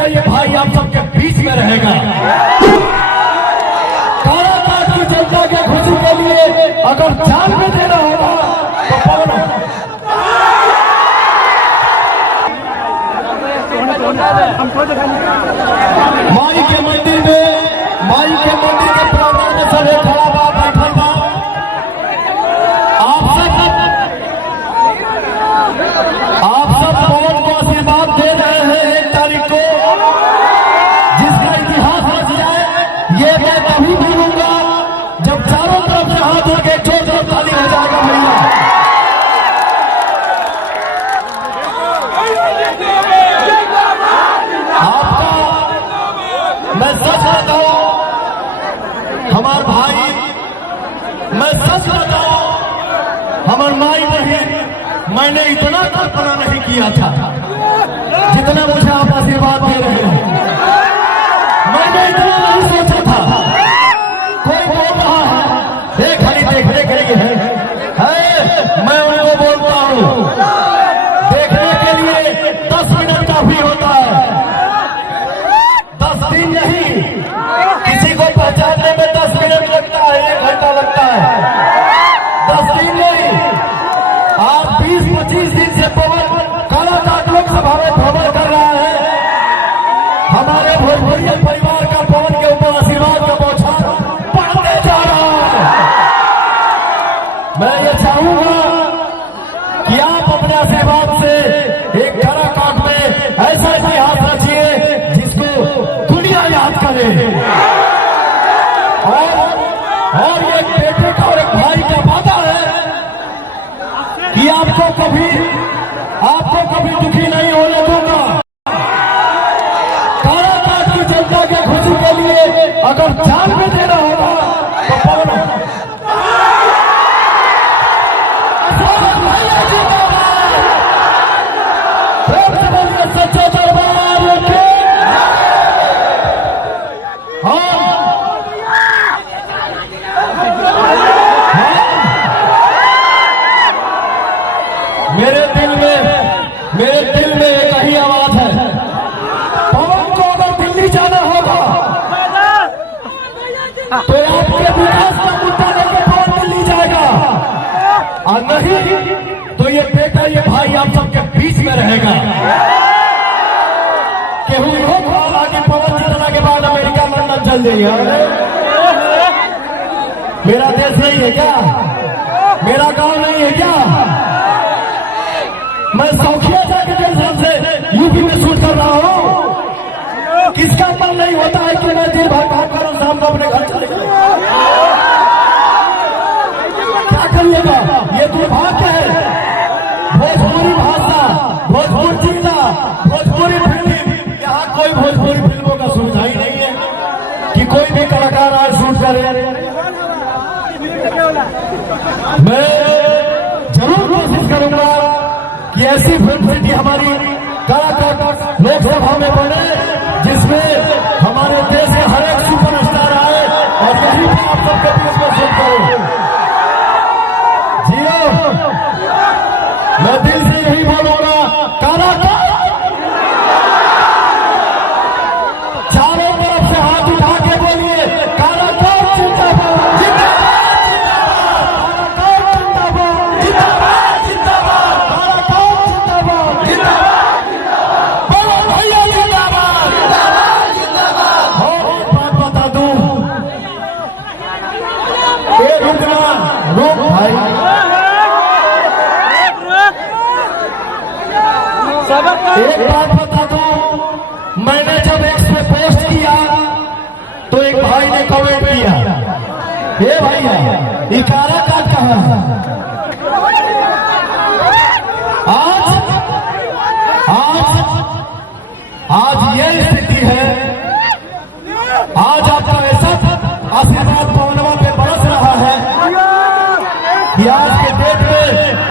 बेटा ये भाई आप सबके बीच में रहेगा। काराकाट की जनता के खुशी के लिए अगर जान में देना होगा तो पवन माई के मंदिर के प्रांगण में सब खड़ा बा बैठल बा। आप सब पवन को आशीर्वाद दे रहे हैं 1 तारीख को, जिसका इतिहास रच जाए ये मैं तभी भूलूंगा जब चारों तरफ से हाथ लगे जोर ताली हो जाएगा। भैया आपका मैं सच बताऊं, हमार भाई, मैं सच बताऊं, हमार माई बहन, मैंने इतना कल्पना नहीं किया था जितना मुझे आप आशीर्वाद दे रहे हैं। मैंने इतना नहीं सोचा था। कोई बोल रहा है देखने के लिए है मैं उनको बोलता हूँ देखने के लिए 10 मिनट काफी होता है, 10 दिन नहीं। किसी को पहचानने में 10 मिनट लगता है, 1 घंटा लगता है, 10 दिन नहीं। आज 20-25 दिन से पवन काराकाट लोकसभा में भ्रमण कर रहा है। हमारे भोजपुरिया परिवार का पवन के ऊपर आशीर्वाद का बौछार पड़ने जा रहा है। मैं ये चाहूंगा कि आप अपने आशीर्वाद से एक काराकाट में ऐसा इतिहास रचिए जिसको दुनिया याद करे। और ये बेटे का और एक भाई का वादा है कि आपको कभी दुखी नहीं होने दूंगा। काराकाट की जनता के खुशी के लिए अगर जान में देना होगा तो पवन सच्चा दरबार के मेरे दिल में एक ही आवाज है, पवन को अगर दिल्ली जाना होगा तो आपके विकास का मुद्दा लेकर पवन दिल्ली जाएगा, और नहीं तो ये बेटा ये भाई आप सबके बीच में रहेगा। केहू होगा कि पवन जीतना के बाद अमेरिका लंदन चल जाइए। मेरा देश नहीं है क्या? मेरा गांव नहीं है क्या? मैं सौखिया जाके जंक्शन से यूपी में शूट कर रहा हूँ। किसका मन नहीं होता है कि मैं दिन भर काम करूं, शाम को अपने घर चले जाऊं? क्या करिएगा? ये दुर्भाग्य है। भोजपुरी भाषा, भोजपुर जिला, भोजपुरी फिल्म, यहाँ कोई भोजपुरी फिल्मों का सुविधा ही नहीं है कि कोई भी कलाकार आज शूट करे। मैं जरूर कोशिश करूंगा कि ऐसी फिल्म सिटी हमारी काराकाट लोकसभा में बने जिसमें हमारे देश के हर एक सुपरस्टार आए और यही भी आप सबके बीच में शूट करो। जियो, मैं दिल से यही बोलूंगा, काराकाट चारों तरफ से हाथ उठा के बोलिए, काराकाट जिंदाबाद, एक बात बता दूं, मैंने जब इसमें पोस्ट किया तो एक भाई ने कमेंट किया, हे भैया ये काराकाट कहाँ है? आज ये स्थिति है। आज आपका ऐसा आशीर्वाद पवनवा पे बरस रहा है कि आज के डेट में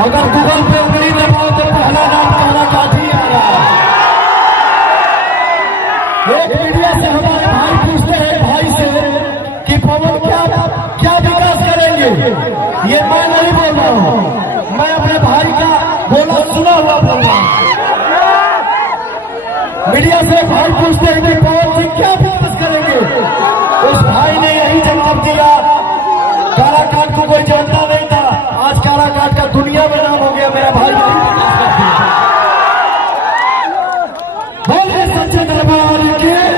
अगर गूगल पे उंगली लगाओ तो पहला नाम काराकाट ही आ रहा है। एक मीडिया से हमारे भाई पूछते हैं भाई से कि पवन क्या विकास करेंगे। ये मैं नहीं बोल रहा हूँ, मैं अपने भाई का बोला सुना हुआ बोल रहा हूँ। मीडिया से भाई पूछते हैं कि पवन सिंह क्या